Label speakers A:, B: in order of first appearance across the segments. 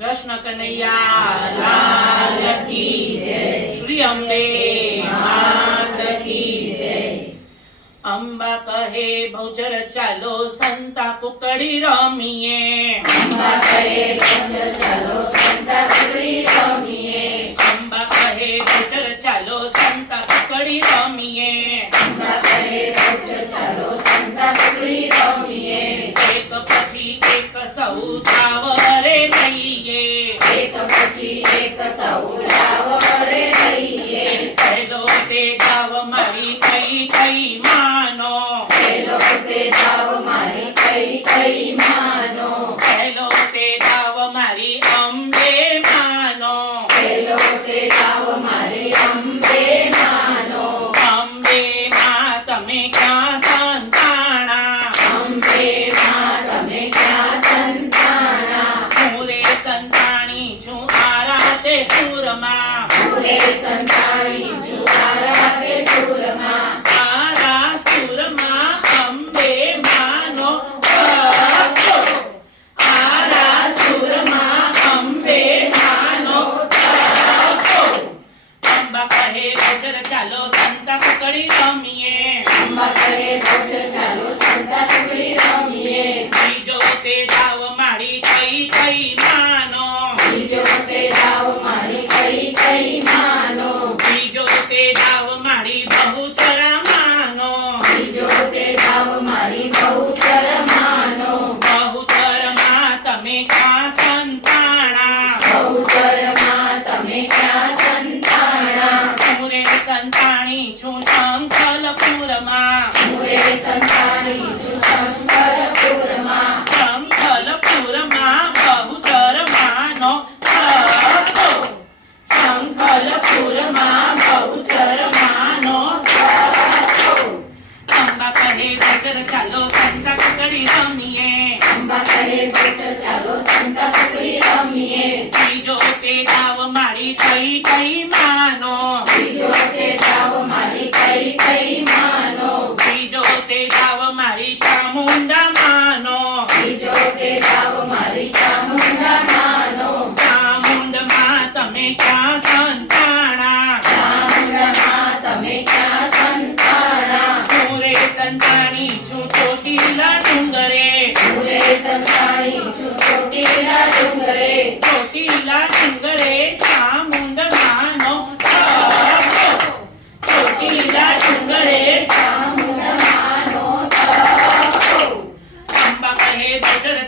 A: कृष्ण कन्हैया श्री अम्बे अम्बा कहे भौजर चलो संता कुकड़ी रमिए।
B: अम्बा कहे भौजर चलो संता कुकड़ी रमिए।
A: अम्बा कहे भौजर चलो संता कुकड़ी रमिए।
B: अम्बा कहे भौजर चलो संता कुकड़ी रमिए।
A: एक पछी एक सौदा
B: તે જાવ મારી કઈ કઈ માનો.
A: અંબા કહે રોજર ચાલો સંતા પકડી રમીએ.
B: અંબા કહે રોજર ચાલો સંતા પકડી રમીએ.
A: બીજો તે જાવ મારી કઈ કઈ માનો.
B: બીજો તે જાવ મારી કઈ કઈ માનો संसाळी चोटीला डोंगरे.
A: चोटीला डोंगरे चामुंड मानो चोटीला डोंगरे
B: चामुंड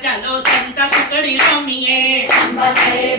A: चालो संता सुकड़ी रमिए
B: अंबा कहे